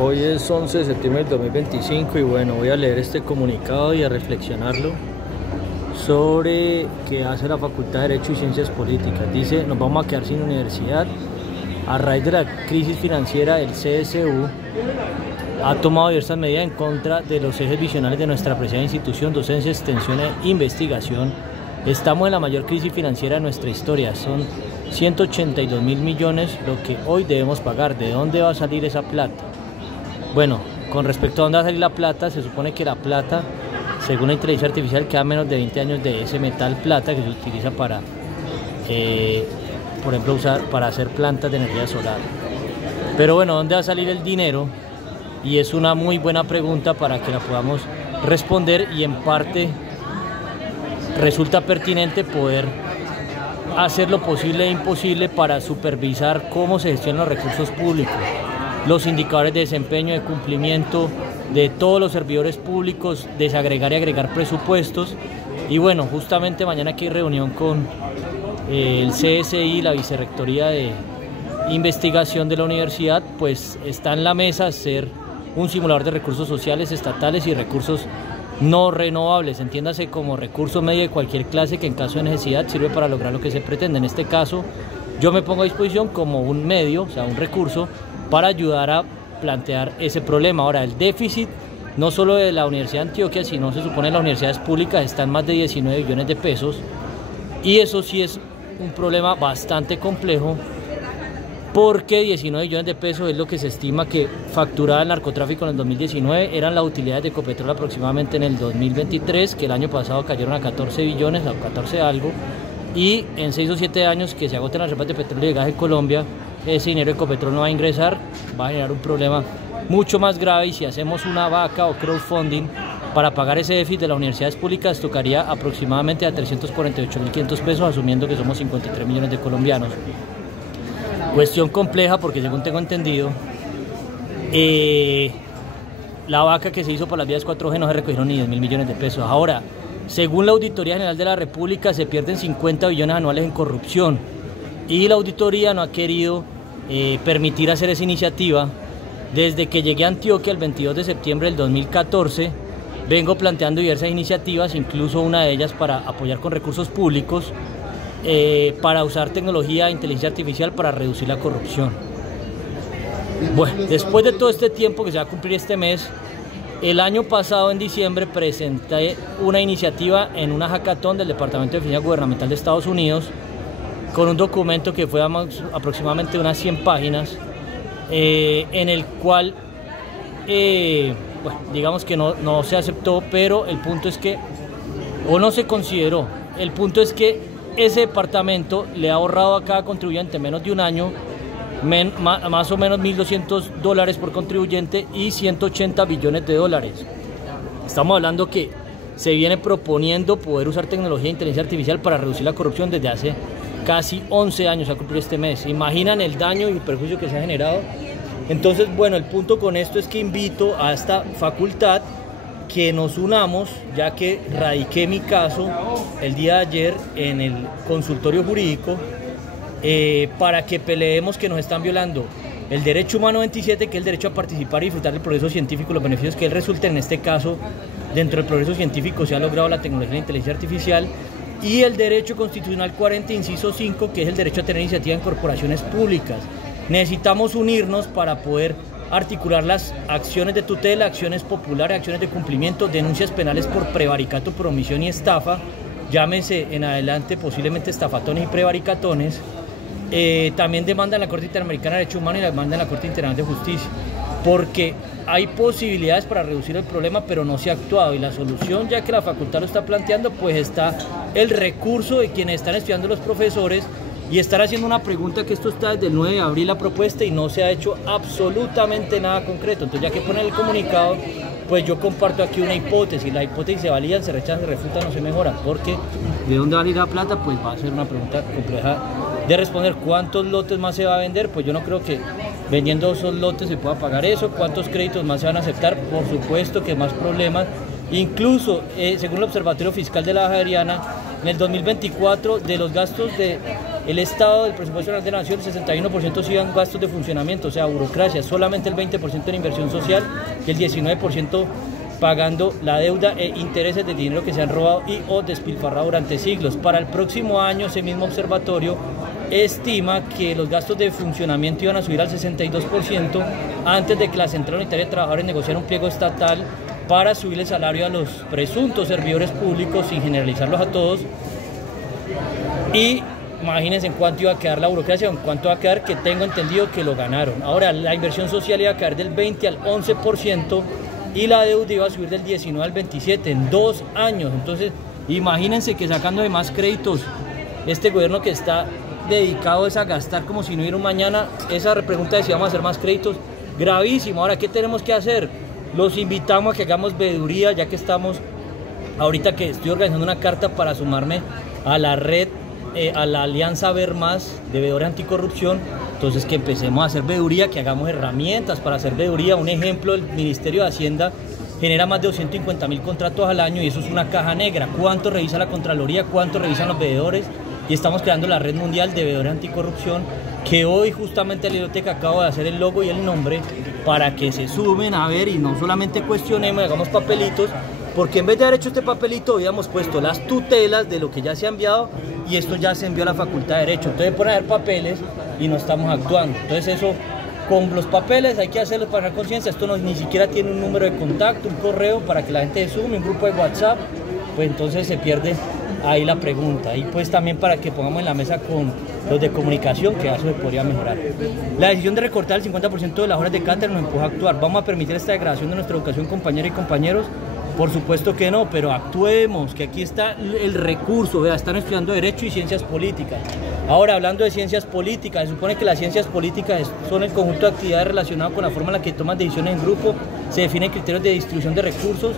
Hoy es 11 de septiembre del 2025 y bueno, voy a leer este comunicado y a reflexionarlo sobre qué hace la Facultad de Derecho y Ciencias Políticas. Dice: nos vamos a quedar sin universidad. A raíz de la crisis financiera, el CSU ha tomado diversas medidas en contra de los ejes visionales de nuestra apreciada institución, docencia, extensión e investigación. Estamos en la mayor crisis financiera de nuestra historia. Son 182.000 millones lo que hoy debemos pagar. ¿De dónde va a salir esa plata? Bueno, con respecto a dónde va a salir la plata, se supone que la plata, según la inteligencia artificial, queda menos de 20 años de ese metal plata que se utiliza para, por ejemplo, para hacer plantas de energía solar. Pero bueno, ¿dónde va a salir el dinero? Y es una muy buena pregunta para que la podamos responder, y en parte resulta pertinente poder hacer lo posible e imposible para supervisar cómo se gestionan los recursos públicos, los indicadores de desempeño, de cumplimiento de todos los servidores públicos, desagregar y agregar presupuestos. Y bueno, justamente mañana aquí hay reunión con el CSI, la Vicerrectoría de Investigación de la Universidad, pues está en la mesa hacer un simulador de recursos sociales estatales y recursos no renovables, entiéndase como recurso medio de cualquier clase que en caso de necesidad sirve para lograr lo que se pretende. En este caso, yo me pongo a disposición como un medio, o sea, un recurso, para ayudar a plantear ese problema. Ahora, el déficit no solo de la Universidad de Antioquia, sino se supone en las universidades públicas está en más de 19 billones de pesos, y eso sí es un problema bastante complejo, porque 19 billones de pesos es lo que se estima que facturaba el narcotráfico en el 2019, eran las utilidades de Ecopetrol aproximadamente en el 2023, que el año pasado cayeron a 14 billones, a 14 algo, y en 6 o 7 años que se agoten las reservas de petróleo y de gas en Colombia, ese dinero de Ecopetrol no va a ingresar, va a generar un problema mucho más grave. Y si hacemos una vaca o crowdfunding para pagar ese déficit de las universidades públicas, tocaría aproximadamente a 348.500 pesos, asumiendo que somos 53 millones de colombianos. Cuestión compleja porque, según tengo entendido, la vaca que se hizo para las vías 4G no se recogieron ni 10.000 millones de pesos. Ahora, según la Auditoría General de la República, se pierden 50 billones anuales en corrupción, y la auditoría no ha querido permitir hacer esa iniciativa. Desde que llegué a Antioquia el 22 de septiembre del 2014, vengo planteando diversas iniciativas, incluso una de ellas para apoyar con recursos públicos, para usar tecnología e inteligencia artificial para reducir la corrupción. Bueno, después de todo este tiempo que se va a cumplir este mes, el año pasado en diciembre presenté una iniciativa en una hackathon del Departamento de Defensa Gubernamental de Estados Unidos, con un documento que fue aproximadamente unas 100 páginas, en el cual, bueno, digamos que no se aceptó, pero el punto es que, o no se consideró, el punto es que ese departamento le ha ahorrado a cada contribuyente menos de un año, más o menos $1.200 por contribuyente y 180 billones de dólares. Estamos hablando que se viene proponiendo poder usar tecnología e inteligencia artificial para reducir la corrupción desde hace casi 11 años a cumplir este mes. ¿Se imaginan el daño y el perjuicio que se ha generado? Entonces, bueno, el punto con esto es que invito a esta facultad que nos unamos, ya que radiqué mi caso el día de ayer en el consultorio jurídico, para que peleemos que nos están violando el derecho humano 27, que es el derecho a participar y disfrutar del progreso científico, los beneficios que él resulta. En este caso, dentro del progreso científico se ha logrado la tecnología de la inteligencia artificial, y el derecho constitucional 40, inciso 5, que es el derecho a tener iniciativa en corporaciones públicas. Necesitamos unirnos para poder articular las acciones de tutela, acciones populares, acciones de cumplimiento, denuncias penales por prevaricato, por omisión y estafa, llámese en adelante posiblemente estafatones y prevaricatones. También demanda en la Corte Interamericana de Derechos Humanos y la demanda en la Corte Internacional de Justicia, porque hay posibilidades para reducir el problema, pero no se ha actuado. Y la solución, ya que la facultad lo está planteando, pues está el recurso de quienes están estudiando, los profesores, y están haciendo una pregunta, que esto está desde el 9 de abril la propuesta y no se ha hecho absolutamente nada concreto. Entonces, ya que ponen el comunicado, pues yo comparto aquí una hipótesis. La hipótesis se valida, se rechaza, se refuta, no se mejora, porque ¿de dónde va a ir la plata? Pues va a ser una pregunta compleja de responder. ¿Cuántos lotes más se va a vender? Pues yo no creo que vendiendo esos lotes se pueda pagar eso. ¿Cuántos créditos más se van a aceptar? Por supuesto que más problemas. Incluso, según el Observatorio Fiscal de la Javeriana, en el 2024, de los gastos de el Estado del presupuesto de la Nación, el 61% sí dan gastos de funcionamiento, o sea, burocracia, solamente el 20% en inversión social y el 19% pagando la deuda e intereses de dinero que se han robado y o despilfarrado durante siglos. Para el próximo año, ese mismo observatorio estima que los gastos de funcionamiento iban a subir al 62% antes de que la Central Unitaria de Trabajadores negociara un pliego estatal para subir el salario a los presuntos servidores públicos sin generalizarlos a todos. Y imagínense en cuánto iba a quedar la burocracia, en cuánto va a quedar, que tengo entendido que lo ganaron. Ahora, la inversión social iba a caer del 20 al 11% y la deuda iba a subir del 19 al 27 en 2 años. Entonces, imagínense que sacando de más créditos, este gobierno que está dedicado es a gastar como si no hubiera un mañana. Esa pregunta de si vamos a hacer más créditos, gravísimo. Ahora, ¿qué tenemos que hacer? Los invitamos a que hagamos veeduría, ya que estamos, ahorita que estoy organizando una carta para sumarme a la red, a la Alianza Ver Más de Veedores Anticorrupción. Entonces, que empecemos a hacer veeduría, que hagamos herramientas para hacer veeduría. Un ejemplo, el Ministerio de Hacienda genera más de 250.000 contratos al año y eso es una caja negra. ¿Cuánto revisa la Contraloría? ¿Cuánto revisan los veedores? Y estamos creando la Red Mundial de Veedores Anticorrupción, que hoy justamente la biblioteca acabo de hacer el logo y el nombre para que se sumen a ver y no solamente cuestionemos, hagamos papelitos, porque en vez de haber hecho este papelito habíamos puesto las tutelas de lo que ya se ha enviado y esto ya se envió a la Facultad de Derecho. Entonces ponen a haber papeles y no estamos actuando. Entonces eso, con los papeles hay que hacerlos para ganar conciencia. Esto ni siquiera tiene un número de contacto, un correo para que la gente se sume, un grupo de WhatsApp, pues entonces se pierde ahí la pregunta. Y pues también para que pongamos en la mesa con los de comunicación, que eso se podría mejorar. La decisión de recortar el 50% de las horas de cátedra nos empuja a actuar. ¿Vamos a permitir esta degradación de nuestra educación, compañeras y compañeros? Por supuesto que no, pero actuemos, que aquí está el recurso. Vea, están estudiando Derecho y Ciencias Políticas. Ahora, hablando de ciencias políticas, se supone que las ciencias políticas son el conjunto de actividades relacionadas con la forma en la que toman decisiones en grupo, se definen criterios de distribución de recursos,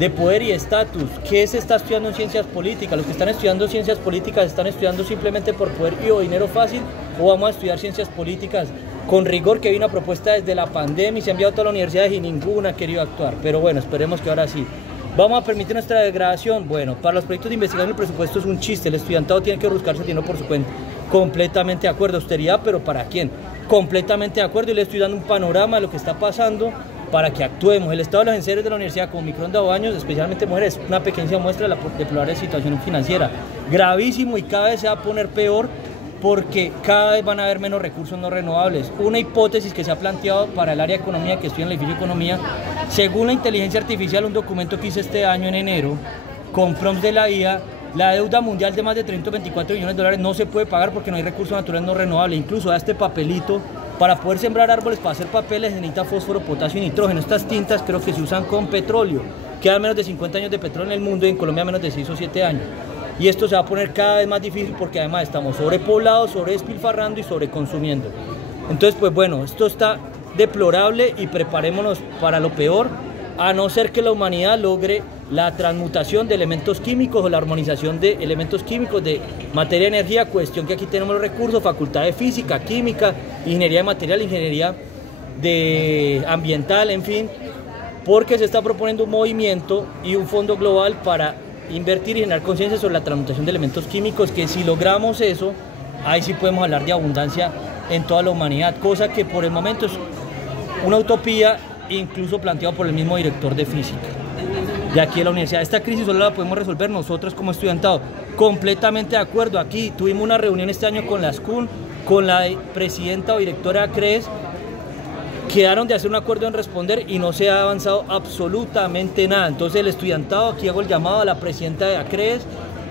de poder y estatus. ¿Qué se está estudiando en ciencias políticas? Los que están estudiando ciencias políticas están estudiando simplemente por poder y o dinero fácil, o vamos a estudiar ciencias políticas con rigor, que vino una propuesta desde la pandemia y se ha enviado a todas las universidades y ninguna ha querido actuar. Pero bueno, esperemos que ahora sí. ¿Vamos a permitir nuestra degradación? Bueno, para los proyectos de investigación el presupuesto es un chiste, el estudiantado tiene que buscarse dinero por su cuenta. Completamente de acuerdo, austeridad, pero ¿para quién? Completamente de acuerdo, y le estoy dando un panorama de lo que está pasando para que actuemos. El estado de los enseres de la universidad, como Microondas o Baños, especialmente mujeres, una pequeña muestra de la deplorable situación financiera. Gravísimo, y cada vez se va a poner peor porque cada vez van a haber menos recursos no renovables. Una hipótesis que se ha planteado para el área de economía, que estoy en el edificio de economía, según la inteligencia artificial, un documento que hice este año en enero, con prompts de la IA, la deuda mundial de más de 324 billones de dólares no se puede pagar porque no hay recursos naturales no renovables. Incluso da este papelito, para poder sembrar árboles, para hacer papeles, necesita fósforo, potasio y nitrógeno. Estas tintas creo que se usan con petróleo. Quedan menos de 50 años de petróleo en el mundo y en Colombia menos de 6 o 7 años. Y esto se va a poner cada vez más difícil porque además estamos sobrepoblados, sobredespilfarrando y sobreconsumiendo. Entonces, pues bueno, esto está deplorable y preparémonos para lo peor, a no ser que la humanidad logre la transmutación de elementos químicos o la armonización de elementos químicos de materia y energía, cuestión que aquí tenemos los recursos, facultad de física, química, ingeniería de material, ingeniería de ambiental, en fin, porque se está proponiendo un movimiento y un fondo global para invertir y generar conciencia sobre la transmutación de elementos químicos, que si logramos eso, ahí sí podemos hablar de abundancia en toda la humanidad, cosa que por el momento es una utopía, incluso planteado por el mismo director de física de aquí en la universidad. Esta crisis solo la podemos resolver nosotros como estudiantado. Completamente de acuerdo. Aquí tuvimos una reunión este año con la SCUN, con la presidenta o directora de ACRES, quedaron de hacer un acuerdo en responder y no se ha avanzado absolutamente nada. Entonces el estudiantado, aquí hago el llamado a la presidenta de ACRES,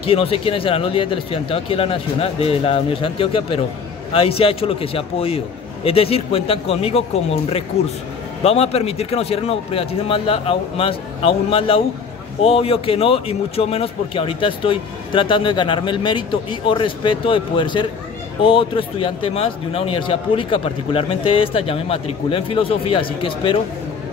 que no sé quiénes serán los líderes del estudiantado aquí en la Nacional, de la Universidad de Antioquia, pero ahí se ha hecho lo que se ha podido. Es decir, cuentan conmigo como un recurso. ¿Vamos a permitir que nos cierren o privaticen aún más la U? Obvio que no, y mucho menos porque ahorita estoy tratando de ganarme el mérito y o respeto de poder ser otro estudiante más de una universidad pública, particularmente esta. Ya me matriculé en filosofía, así que espero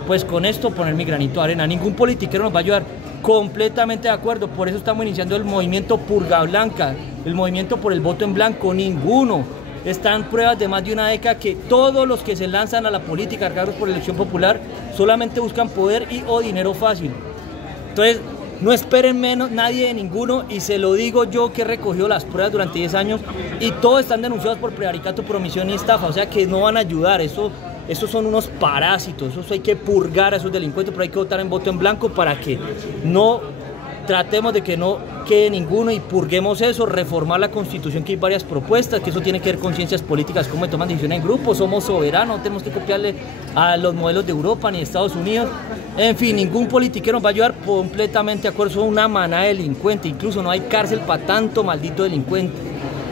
pues con esto poner mi granito de arena. Ningún politiquero nos va a ayudar. Completamente de acuerdo, por eso estamos iniciando el movimiento Purga Blanca, el movimiento por el voto en blanco. Ninguno. Están pruebas de más de una década que todos los que se lanzan a la política, cargos por elección popular, solamente buscan poder y o dinero fácil. Entonces, No esperen menos nadie de ninguno, y se lo digo yo que he recogido las pruebas durante 10 años y todos están denunciados por prevaricato, por omisión y estafa, o sea que no van a ayudar. Esos son unos parásitos, esos hay que purgar a esos delincuentes, pero hay que votar en voto en blanco para que no tratemos de que no quede ninguno y purguemos eso, reformar la Constitución, que hay varias propuestas, que eso tiene que ver con ciencias políticas, cómo toman decisiones en grupo, somos soberanos, no tenemos que copiarle a los modelos de Europa ni de Estados Unidos. En fin, ningún politiquero nos va a ayudar, completamente de acuerdo, son una manada de delincuentes, incluso no hay cárcel para tanto maldito delincuente.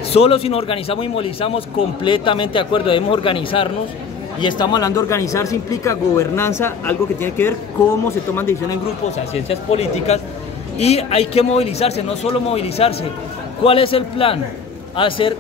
Solo si nos organizamos y movilizamos, completamente de acuerdo, debemos organizarnos. Y estamos hablando de organizarse, implica gobernanza, algo que tiene que ver cómo se toman decisiones en grupos, o sea, ciencias políticas, y hay que movilizarse, no solo movilizarse. ¿Cuál es el plan? Hacer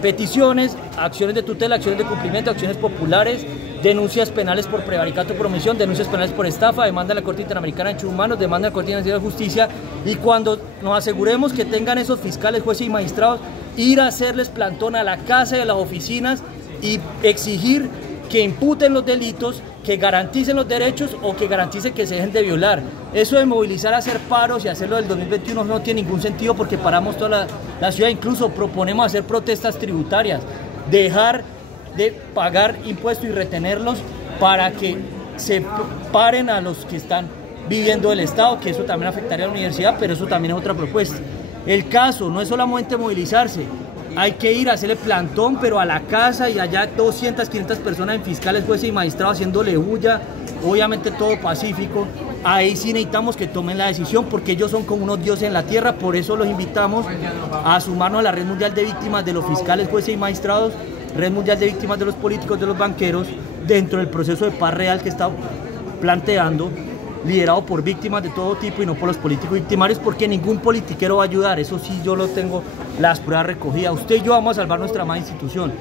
peticiones, acciones de tutela, acciones de cumplimiento, acciones populares, denuncias penales por prevaricato, por omisión, denuncias penales por estafa, demanda a la Corte Interamericana de Derechos Humanos, demanda a la Corte Internacional de Justicia, y cuando nos aseguremos que tengan esos fiscales, jueces y magistrados, ir a hacerles plantón a la casa y a las oficinas y exigir que imputen los delitos, que garanticen los derechos o que garanticen que se dejen de violar. Eso de movilizar a hacer paros y hacerlo del 2021 no tiene ningún sentido, porque paramos toda la ciudad. Incluso proponemos hacer protestas tributarias, dejar de pagar impuestos y retenerlos para que se paren a los que están viviendo del Estado, que eso también afectaría a la universidad, pero eso también es otra propuesta. El caso no es solamente movilizarse, hay que ir a hacerle plantón, pero a la casa, y allá 200, 500 personas en fiscales, jueces y magistrados haciéndole bulla, obviamente todo pacífico. Ahí sí necesitamos que tomen la decisión, porque ellos son como unos dioses en la tierra. Por eso los invitamos a sumarnos a la Red Mundial de Víctimas de los Fiscales, Jueces y Magistrados, Red Mundial de Víctimas de los Políticos, de los Banqueros, dentro del proceso de paz real que está planteando, liderado por víctimas de todo tipo y no por los políticos victimarios, porque ningún politiquero va a ayudar. Eso sí, yo lo tengo las pruebas recogidas. Usted y yo vamos a salvar nuestra amada institución.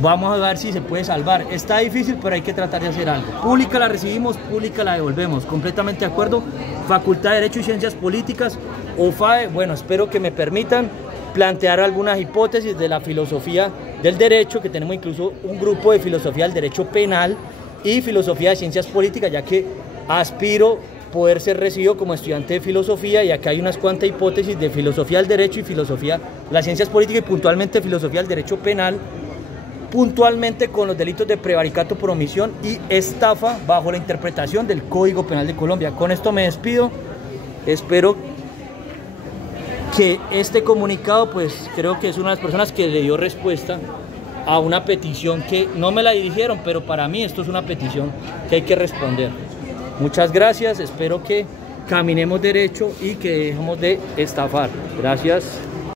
Vamos a ver si se puede salvar. Está difícil, pero hay que tratar de hacer algo. Pública la recibimos, pública la devolvemos. Completamente de acuerdo. Facultad de Derecho y Ciencias Políticas, o FAE. Bueno, espero que me permitan plantear algunas hipótesis de la filosofía del derecho, que tenemos incluso un grupo de filosofía del derecho penal y filosofía de ciencias políticas, ya que aspiro poder ser recibido como estudiante de filosofía, y acá hay unas cuantas hipótesis de filosofía del derecho y filosofía de las ciencias políticas, y puntualmente filosofía del derecho penal, puntualmente con los delitos de prevaricato por omisión y estafa bajo la interpretación del Código Penal de Colombia. Con esto me despido. Espero que este comunicado, pues creo que es una de las personas que le dio respuesta a una petición que no me la dirigieron, pero para mí esto es una petición que hay que responder. Muchas gracias, espero que caminemos derecho y que dejemos de estafar. Gracias.